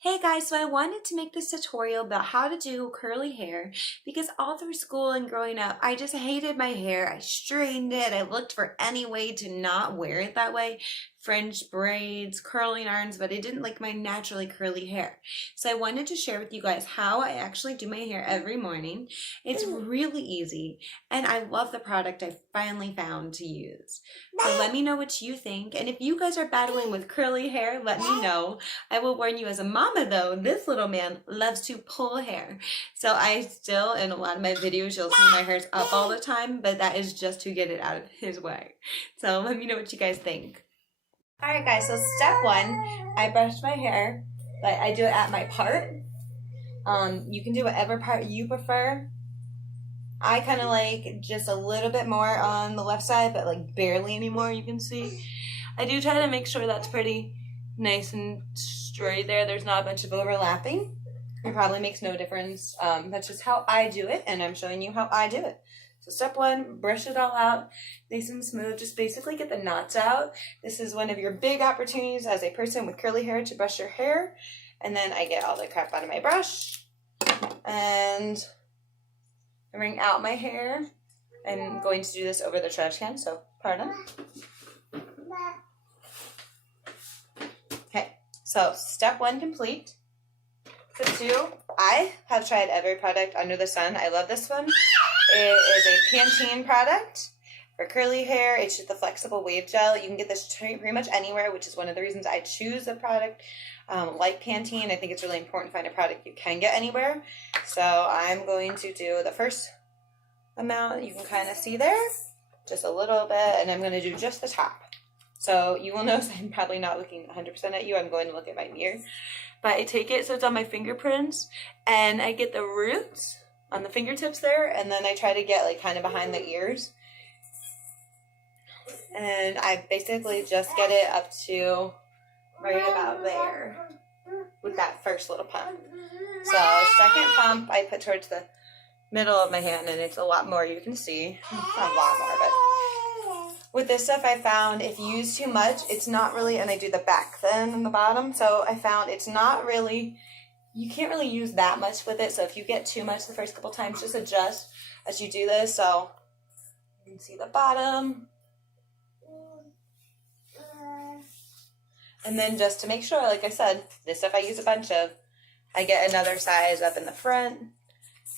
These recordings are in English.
Hey guys, so I wanted to make this tutorial about how to do curly hair because all through school and growing up, I just hated my hair. I straightened it. I looked for any way to not wear it that way. French braids, curling irons, but I didn't like my naturally curly hair. So I wanted to share with you guys how I actually do my hair every morning. It's really easy and I love the product I finally found to use. So let me know what you think. And if you guys are battling with curly hair, let me know. I will warn you as a mama though, this little man loves to pull hair. So I still, in a lot of my videos, you'll see my hair's up all the time, but that is just to get it out of his way. So let me know what you guys think. All right guys, so step one, I brush my hair, but I do it at my part. You can do whatever part you prefer. I kind of like just a little bit more on the left side, but like barely anymore, you can see. I do try to make sure that's pretty nice and straight there. There's not a bunch of overlapping. It probably makes no difference. That's just how I do it, and I'm showing you how I do it. So step one, brush it all out, nice and smooth. Just basically get the knots out. This is one of your big opportunities as a person with curly hair to brush your hair. And then I get all the crap out of my brush and wring out my hair. I'm going to do this over the trash can, so pardon. Okay, so step one complete. Step two, I have tried every product under the sun. I love this one. It is a Pantene product for curly hair. It's just a flexible wave gel. You can get this pretty much anywhere, which is one of the reasons I choose a product like Pantene. I think it's really important to find a product you can get anywhere. So I'm going to do the first amount. You can kind of see there, just a little bit, and I'm going to do just the top. So you will notice I'm probably not looking 100% at you. I'm going to look at my mirror. But I take it so it's on my fingerprints, and I get the roots on the fingertips there, and then I try to get like kind of behind the ears. And I basically just get it up to right about there with that first little pump. So second pump I put towards the middle of my hand, and it's a lot more, you can see. Not a lot more, but with this stuff I found if you use too much, it's not really, and I do the back then and the bottom, so I found it's not really, you can't really use that much with it. So if you get too much the first couple times, just adjust as you do this. So you can see the bottom. And then just to make sure, like I said, this stuff I use a bunch of, I get another size up in the front.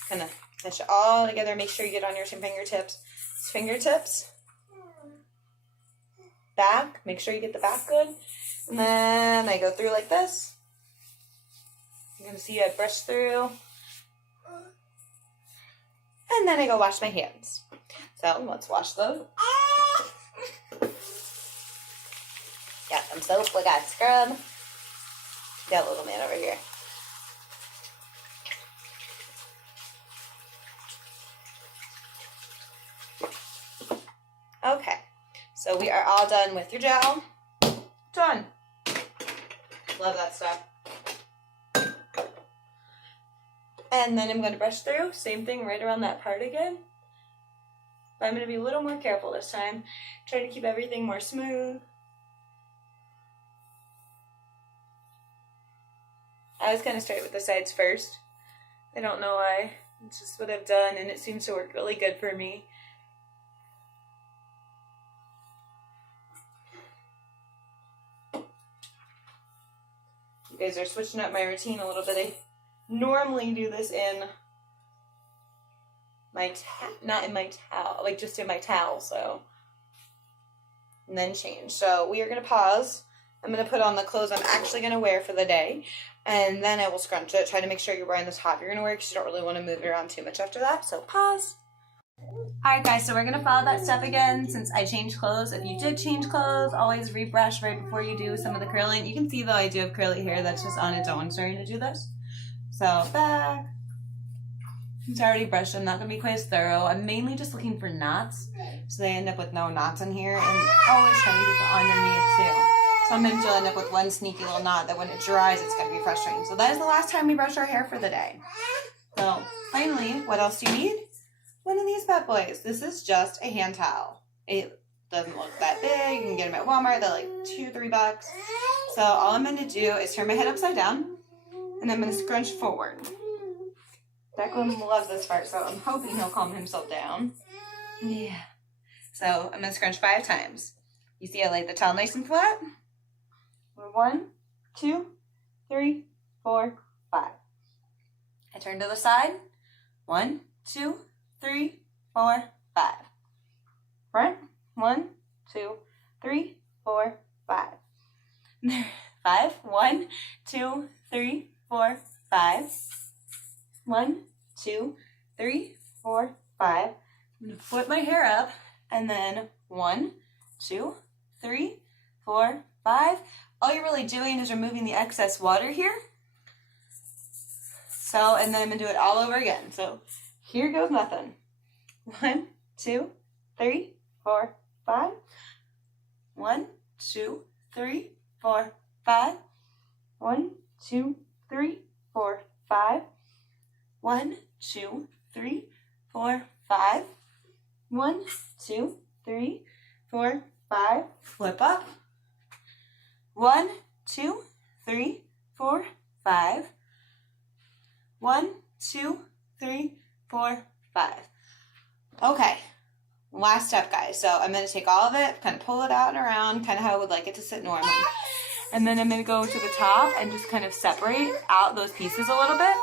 Kind of push it all together. Make sure you get on your fingertips. Back. Make sure you get the back good. And then I go through like this. You're going to see I brush through. And then I go wash my hands. So let's wash those. Got some soap. We got scrub. Got a little man over here. Okay. So we are all done with your gel. Done. Love that stuff. And then I'm going to brush through. Same thing right around that part again. But I'm going to be a little more careful this time. Try to keep everything more smooth. I was kind of straight with the sides first. I don't know why. It's just what I've done, and it seems to work really good for me. You guys are switching up my routine a little bit. I normally do this in my not in my towel, like just in my towel, so. And then change. So we are going to pause. I'm going to put on the clothes I'm actually going to wear for the day, and then I will scrunch it. Try to make sure you're wearing this top you're going to wear because you don't really want to move it around too much after that. So pause. Alright guys, so we're going to follow that step again since I changed clothes. If you did change clothes, always rebrush right before you do some of the curling. You can see though I do have curly hair that's just on its own starting to do this. So back. It's already brushed. I'm not going to be quite as thorough. I'm mainly just looking for knots, so they end up with no knots in here, and always trying to get the underneath too. Sometimes you'll end up with one sneaky little knot that when it dries, it's going to be frustrating. So that is the last time we brush our hair for the day. So finally, what else do you need? One of these bad boys. This is just a hand towel. It doesn't look that big. You can get them at Walmart. They're like $2-3. So all I'm going to do is turn my head upside down. And I'm going to scrunch forward. Declan loves this part, so I'm hoping he'll calm himself down. Yeah. So I'm going to scrunch 5 times. You see I laid the towel nice and flat? 1, 2, 3, 4, 5. I turn to the side. 1, 2, 3, 4, 5. Front. 1, 2, 3, 4, 5. 5. 1, 2, 3, 4, 5. 1, 2, 3, 4, 5. I'm going to flip my hair up, and then 1, 2, 3, 4, 5. All you're really doing is removing the excess water here. So, and then I'm going to do it all over again. So, here goes nothing. 1, 2, 3, 4, 5. 1, 2, 3, 4, 5. 1, 2, 3, 4, 5. 1, 2, 3, 4, 5. 1, 2, 3, 4, 5. Flip up. 1, 2, 3, 4, 5. 1, 2, 3, 4, 5. Okay. Last step, guys. So I'm going to take all of it, kind of pull it out and around, kind of how I would like it to sit normally. And then I'm going to go to the top and just kind of separate out those pieces a little bit.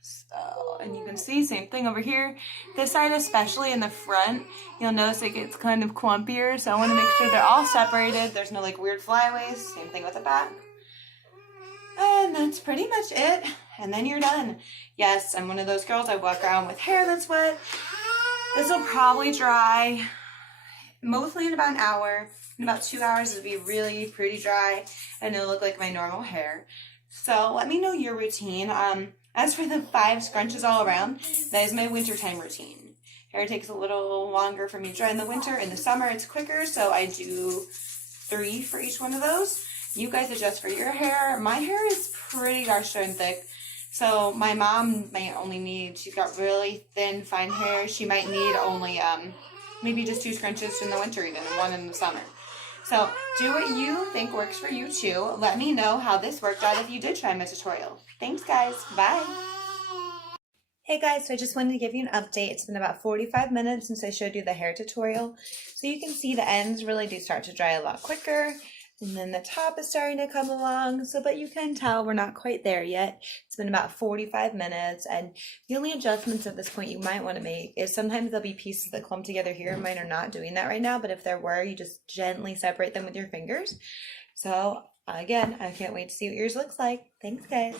So, and you can see, same thing over here. This side, especially in the front, you'll notice it gets kind of clumpier. So I want to make sure they're all separated. There's no like weird flyaways. Same thing with the back. And that's pretty much it. And then you're done. Yes, I'm one of those girls. I walk around with hair that's wet. This will probably dry mostly in about an hour. In about 2 hours, it'll be really pretty dry, and it'll look like my normal hair. So let me know your routine. As for the 5 scrunches all around, that is my wintertime routine. Hair takes a little longer for me to dry in the winter. In the summer, it's quicker, so I do 3 for each one of those. You guys adjust for your hair. My hair is pretty gosh darn thick. So my mom might only need, she's got really thin, fine hair. She might need only maybe just 2 scrunches in the winter even, and 1 in the summer. So do what you think works for you too. Let me know how this worked out if you did try my tutorial. Thanks guys. Bye. Hey guys, so I just wanted to give you an update. It's been about 45 minutes since I showed you the hair tutorial. So you can see the ends really do start to dry a lot quicker. And then the top is starting to come along, but you can tell we're not quite there yet. It's been about 45 minutes, and the only adjustments at this point you might want to make is sometimes there'll be pieces that clump together here. Mine are not doing that right now, but if there were, you just gently separate them with your fingers. So again, I can't wait to see what yours looks like. Thanks, guys.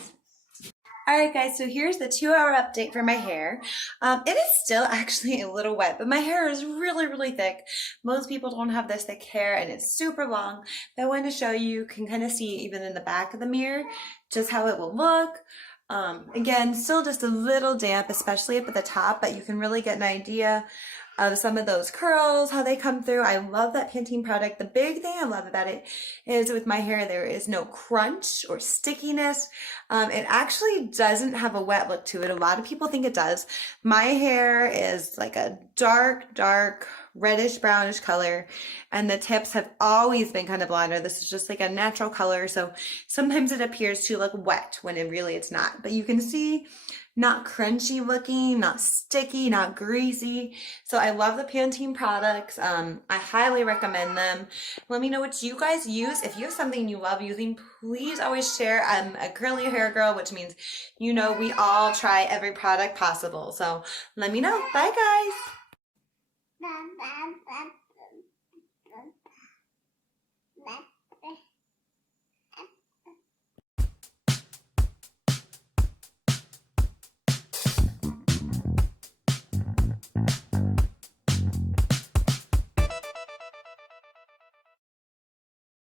Alright guys, so here's the 2-hour update for my hair. It is still actually a little wet, but my hair is really thick. Most people don't have this thick hair, and it's super long. But I wanted to show you can kind of see even in the back of the mirror just how it will look. Again, still just a little damp, especially up at the top, but you can really get an idea of some of those curls, how they come through. I love that Pantene product. The big thing I love about it is with my hair, there is no crunch or stickiness. It actually doesn't have a wet look to it. A lot of people think it does. My hair is like a dark reddish brownish color, and the tips have always been kind of blonder. This is just like a natural color, so sometimes it appears to look wet when it's not. But you can see, not crunchy looking, not sticky, not greasy. So I love the Pantene products. I highly recommend them. Let me know what you guys use. If you have something you love using, please always share. I'm a curly hair girl, which means, we all try every product possible. So let me know. Bye guys.